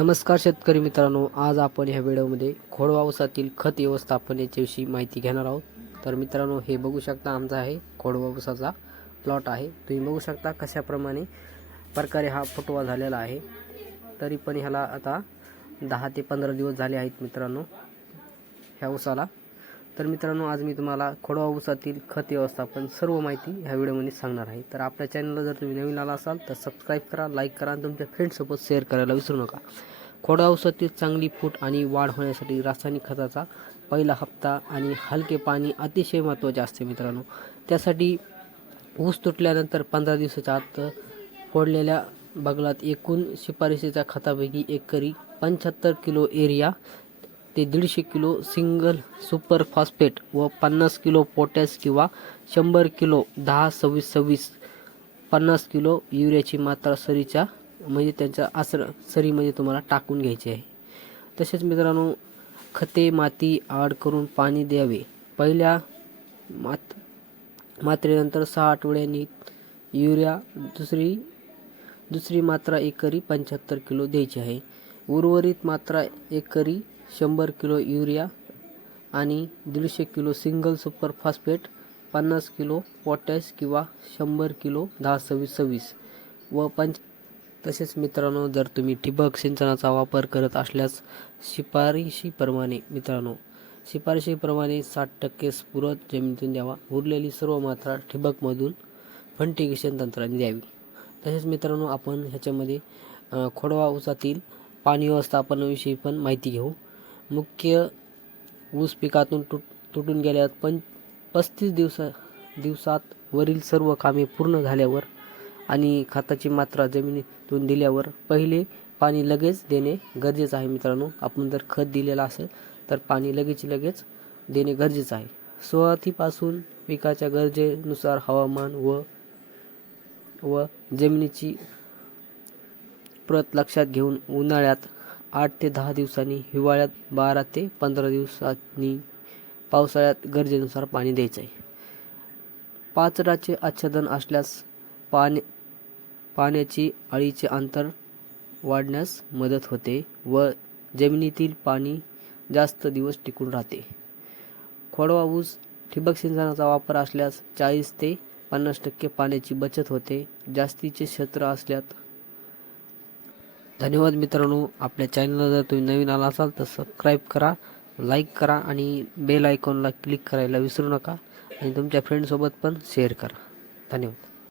नमस्कार शेतकरी मित्रांनो आज आपण ह्या व्हिडिओमध्ये खोडवावसातील खत व्यवस्थापन याच्याविषयी माहिती घेणार आहोत. तर मित्रांनो हे बघू शकता आमचा आहे खोडवावसाचा प्लॉट आहे. तुम्ही बघू शकता कशाप्रमाणे प्रकारे हा फुटवा झालेला आहे. तरी पण ह्याला आता दहा ते पंधरा दिवस झाले आहेत मित्रांनो ह्या ऊसाला. तर मित्रांनो आज मी तुम्हाला खोडवा ऊसातील खत व्यवस्थापन सर्व माहिती ह्या व्हिडिओमध्ये सांगणार आहे. तर आपल्या चॅनलला जर तुम्ही नवीन आला असाल तर सबस्क्राईब करा लाईक करा आणि तुमच्या फ्रेंड्ससोबत शेअर करायला विसरू नका. खोडवा ऊसातील चांगली फूट आणि वाढ होण्यासाठी रासायनिक खताचा पहिला हप्ता आणि हलके पाणी अतिशय महत्त्वाचे असते मित्रांनो. त्यासाठी ऊस तुटल्यानंतर पंधरा दिवसाच्या आत फोडलेल्या बगलात एकूण शिफारशीच्या खतापैकी एकरी पंच्याहत्तर किलो एरिया ते दीडशे किलो सिंगल सुपर फॉस्फेट व पन्नास किलो पोटॅश किंवा शंभर किलो दहा सव्वीस सव्वीस पन्नास किलो युरियाची मात्रा सरीच्या म्हणजे त्यांच्या आसर सरीमध्ये तुम्हाला टाकून घ्यायची आहे. तसेच मित्रांनो खते माती आड करून पाणी द्यावे. पहिल्या मात मात्रेनंतर सहा आठवड्यांनी युरिया दुसरी दुसरी मात्रा एकरी पंच्याहत्तर किलो द्यायची आहे. उर्वरित मात्रा एकरी शंभर किलो युरिया आणि दीडशे किलो सिंगल सुपर फॉस्फेट पन्नास किलो पोटॅश किंवा शंभर किलो दहा सव्वीस सव्वीस व पंच तसेच मित्रांनो जर तुम्ही ठिबक सिंचनाचा वापर करत असल्यास शिफारशीप्रमाणे मित्रांनो शिफारशीप्रमाणे साठ टक्के स्फुरत जमिनीतून द्यावा. उरलेली सर्व मात्रा ठिबकमधून फंटिगेशन तंत्राने द्यावी. तसेच मित्रांनो आपण ह्याच्यामध्ये खोडवा उसातील पाणी व्यवस्थापनाविषयी पण माहिती घेऊ. मुख्य ऊस पिकातून तुट तुटून गेल्यावर पं पस्तीस दिवसा दिवसात वरील सर्व कामे पूर्ण झाल्यावर आणि खताची मात्रा जमिनीतून दिल्यावर पहिले पाणी लगेच देणे गरजेचं आहे मित्रांनो. आपण जर खत दिलेलं असेल तर पाणी लगेच लगेच देणे गरजेचं आहे. सुरुवातीपासून पिकाच्या गरजेनुसार हवामान व व जमिनीची प्रत लक्षात घेऊन उन्हाळ्यात आठ ते दहा दिवसांनी हिवाळ्यात बारा ते पंधरा दिवसांनी पावसाळ्यात गरजेनुसार पाणी द्यायचं आहे पाचडाचे आच्छादन असल्यास पाणी पाण्याची अळीचे अंतर वाढण्यास मदत होते व जमिनीतील पाणी जास्त दिवस टिकून राहते. खोडवा ऊस ठिबक सिंचनाचा वापर असल्यास चाळीस ते पन्नास टक्के पाण्याची बचत होते. जास्तीचे क्षेत्र असल्यात धन्यवाद मित्रांनो. आपल्या चॅनलला जर तुम्ही नवीन आला असाल तर सबस्क्राईब करा लाईक करा आणि बेल आयकॉनला क्लिक करायला विसरू नका. आणि तुमच्या फ्रेंडसोबत पण शेअर करा. धन्यवाद.